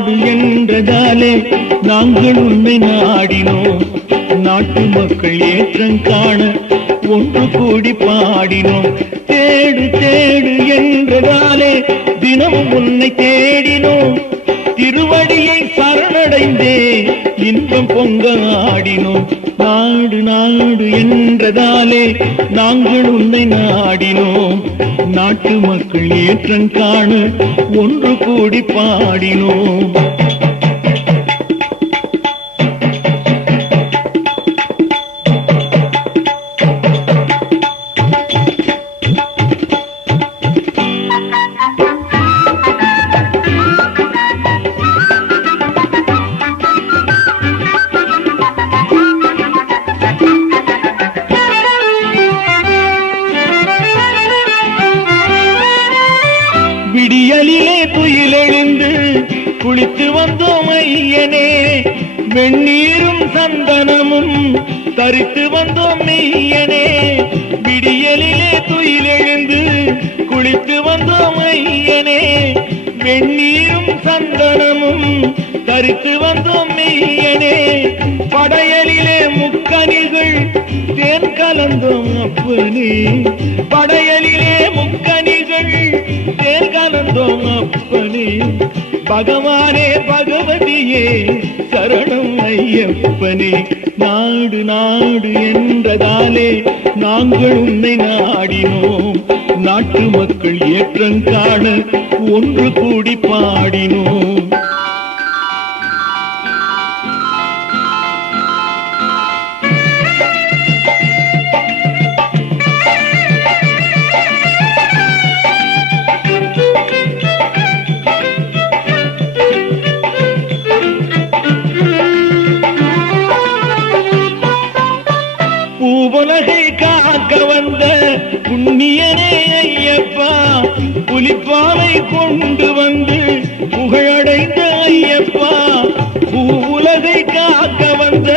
நாடு என்றதாலே நாங்கள் உன்னை நாடினோம். நாட்டு மக்கள் ஏற்றம் காண ஒன்று கூடி பாடினோம். தேடு தேடு என்றதாலே தினமும் உன்னை தேடினோம். திருவடியை சரணடைந்தே இன்பம் பொங்க ஆடினோம். நாடு நாடு என்றதாலே நாங்கள் உன்னை நாடினோம். நாட்டு மக்கள் ஏற்றம் காண ஒன்று கூடி பாடினோம். விடியலிலே துயிலெழுந்து குளித்து வந்தோம் ஐயனே. வெந்நீரும் சந்தனமும் தரித்து வந்தோம் மெய்யனே. விடியலிலே துயிலெழுந்து குளித்து வந்தோம் ஐயனே. வெந்நீரும் சந்தனமும் தரித்து வந்தோம் மெய்யனே. படையலிலே முக்கனிகள் தேன் கலந்தோம் அப்பனே. படையலிலே முக்கனிகள் தேன் கலந்தோம் அப்பனே. பகவானே பகவதியே சரணம் ஐயப்பனே. நாடு நாடு என்றதாலே நாங்கள் உன்னை நாடினோம். நாட்டு மக்கள் ஏற்றம் காண ஒன்று கூடி பாடினோம். பூவுலகை காக்க வந்த புண்ணியனே ஐயப்பா. புலிப்பாலை கொண்டு வந்து புகழடைந்த ஐயப்பா. பூவுலகை காக்க வந்த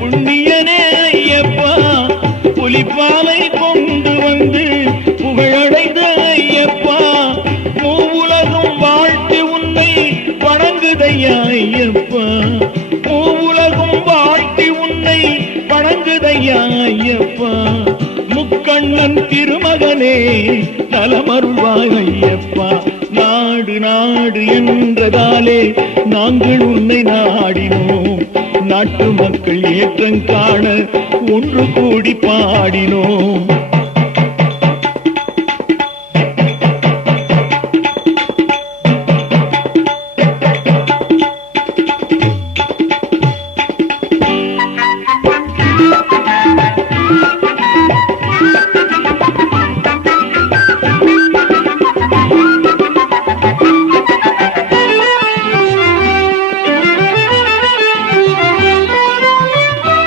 புண்ணியனே ஐயப்பா. புலிப்பாலை கொண்டு வந்து புகழடைந்த ஐயப்பா. மூவுலகம் வாழ்த்தி உன்னை வணங்குதையா ஐயப்பா. மூவுலகம் வாழ்த்தி உன்னை வணங்குதையா ஐயப்பா. முக்கண்ணன் திருமகனே நலமருள்வாய் ஐயப்பா. நாடு நாடு என்றதாலே நாங்கள் உன்னை நாடினோம். நாட்டு மக்கள் ஏற்றம் காண ஒன்று கூடி பாடினோம்.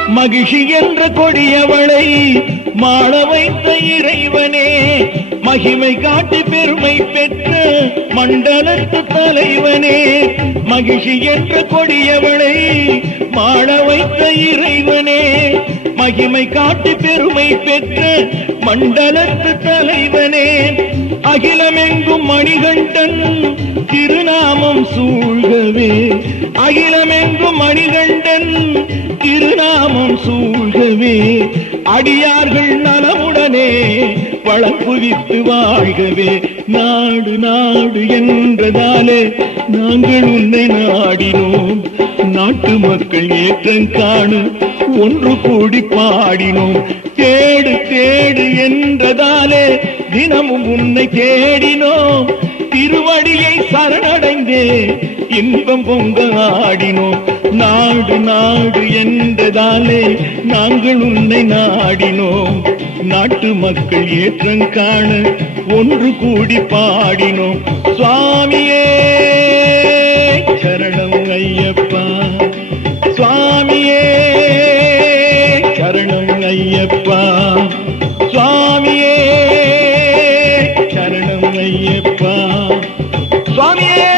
மகிழ்ச்சி என்ற கொடியவளை மாள வைத்த இறைவனே. மகிமை காட்டி பெருமை பெற்ற மண்டலத்து தலைவனே. மகிழ்ச்சி என்ற கொடியவளை மாள வைத்த இறைவனே. மகிமை காட்டி பெருமை பெற்ற மண்டலத்து தலைவனே. அகிலமெங்கும் மணிகண்டன் திருநாமம் சூழ்கவே. அகிலமெங்கும் மணிகண்டன் திருநாமம் சூழ்கவே. அடியார்கள் நலமுடனே வளங்குவித்து வாழ்கவே. நாடு நாடு என்றதாலே நாங்கள் உன்னை நாடினோம். நாட்டு மக்கள் ஏற்றம் காண ஒன்று கூடி பாடினோம். தேடு தேடு என்றதாலே தினமும் உன்னை தேடினோம். திருவடியை சரணடைந்தே இன்பம் பொங்க ஆடினோம். நாடு நாடு என்றதாலே நாங்கள் உன்னை நாடினோம். நாட்டு மக்கள் ஏற்றம் காண ஒன்று கூடி பாடினோம். சுவாமியே சரணம் ஐயப்பா. சுவாமியே சரணம் ஐயப்பா. சுவாமியே சரணம் ஐயப்பா. சுவாமியே